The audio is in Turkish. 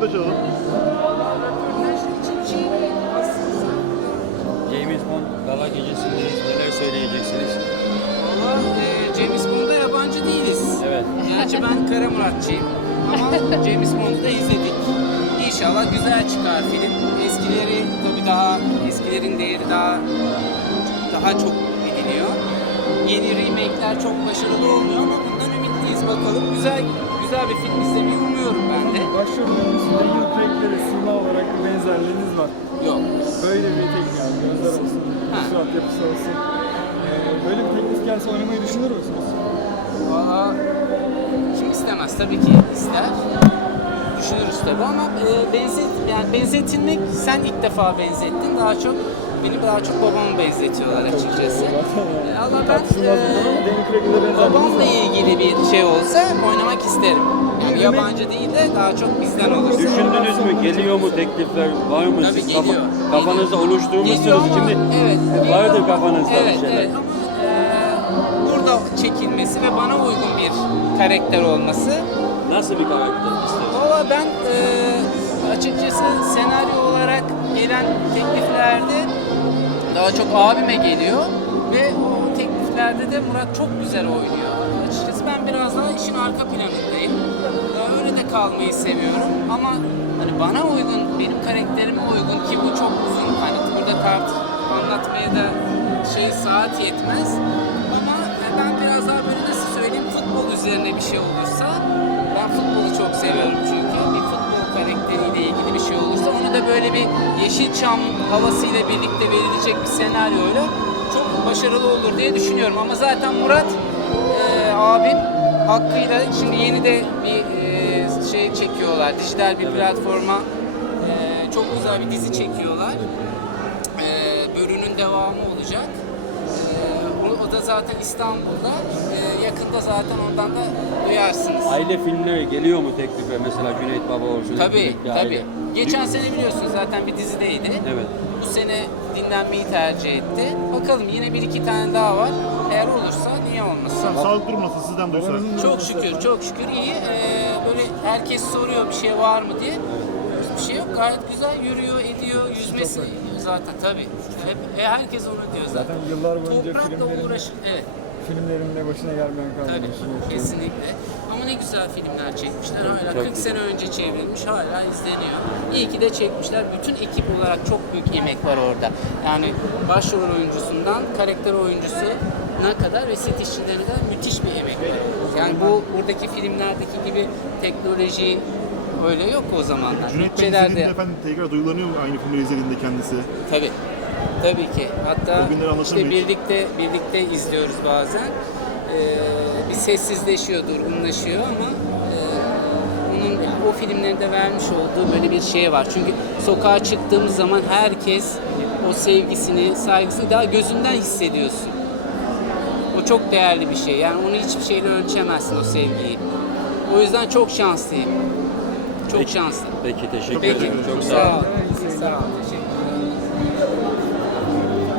burada çalalım. James Bond gala gecesindeyiz. Neler söyleyeceksiniz? Valla e, James Bond'a yabancı değiliz. Evet. Gerçi ben Kara Muratçıyım. Ama James Bond'u da izledik. İnşallah güzel çıkar film. Eskileri tabii daha, eskilerin değeri daha daha çok biliniyor. Yeni remake'ler çok başarılı olmuyor ama bundan ümitliyiz bakalım. Güzel güzel bir film izlemeyi umuyorum ben de. Başrollerimizin Daniel Craig'lere sima olarak bir benzerliğiniz var. Yok. Böyle bir teknik yani gözler olsun, Ha. surat yapısı olsun. Ee, böyle bir teklif gelse oynamayı düşünür müsünüz? Valla kim istemez tabii ki ister. Düşünürüz tabii ama e, benzet yani benzetilmek sen ilk defa benzettin daha çok beni daha çok babama benzetiyorlar açıkçası. E, Allah ben bir e, babamla ilgili bir şey olsa oynamak isterim. Yani yabancı değil de daha çok bizden olur. Düşündünüz mü? Geliyor mu teklifler? Var mı? Tabii Siz geliyor. kafanızda Geliyor oluşturmuşsunuz. ama- Şimdi evet, vardır kafanızda bir evet, şeyler. Evet ama e, burada çekilmesi ve bana uygun bir karakter olması Nasıl bir karakter istiyorsunuz? Valla ben e, açıkçası senaryo olarak gelen tekliflerde daha çok abime geliyor ve o tekliflerde de Murat çok güzel oynuyor. Açıkçası ben biraz daha işin arka planındayım. E, Öyle de kalmayı seviyorum ama hani bana uygun, benim karakterime uygun ki bu çok uzun hani burada tart anlatmaya da şey saat yetmez. Ama e, ben biraz daha böyle nasıl söyleyeyim futbol üzerine bir şey olursa ben futbolu çok seviyorum böyle bir Yeşilçam havasıyla birlikte verilecek bir senaryoyla çok başarılı olur diye düşünüyorum. Ama zaten Murat e, abim hakkıyla şimdi yeni de bir e, şey çekiyorlar. Dijital bir platforma e, çok güzel bir dizi çekiyorlar. E, bölünün devamı olacak. Zaten İstanbul'da. E, yakında zaten ondan da duyarsınız. Aile filmleri geliyor mu teklife? Mesela Cüneyt Baba olsun. Tabii, tabii. aile. Geçen sene biliyorsunuz zaten bir dizideydi. Evet. Bu sene dinlenmeyi tercih etti. Bakalım yine bir iki tane daha var. Eğer olursa niye olmasın? Sağlık durumu nasıl sizden duysak? Çok şükür, çok şükür iyi. Ee, böyle herkes soruyor bir şey var mı diye. Bir şey yok. Gayet güzel yürüyor, ediyor. Yüzmesi zaten tabii. Hep, e, herkes onu diyor zaten. Zaten yıllar boyunca Toprakla filmlerin- uğraşın. Evet. Filmlerinde başına gelmeyen Tabii, kalmamış. kesinlikle. Ama ne güzel filmler çekmişler. Hala Çok 40 sene önce çevrilmiş, hala izleniyor. İyi ki de çekmişler. Bütün ekip olarak çok büyük emek var orada. Yani başrol oyuncusundan karakter oyuncusuna kadar ve set işçilerine kadar müthiş bir emek var. Yani bu buradaki filmlerdeki gibi teknoloji öyle yok o zamanlar. Cüneyt Bey Bütçelerde izlediğinde efendim tekrar duygulanıyor mu aynı filmleri izlediğinde kendisi? Tabii. Tabii ki. Hatta işte birlikte birlikte izliyoruz bazen. Ee, bir sessizleşiyor, durgunlaşıyor ama e, onun o filmlerinde vermiş olduğu böyle bir şey var. Çünkü sokağa çıktığımız zaman herkes o sevgisini, saygısını daha gözünden hissediyorsun. O çok değerli bir şey. Yani onu hiçbir şeyle ölçemezsin o sevgiyi. O yüzden çok şanslıyım. Çok şanslı. Peki teşekkür Peki. ederim. Çok sağ ol. Sağ ol. Teşekkür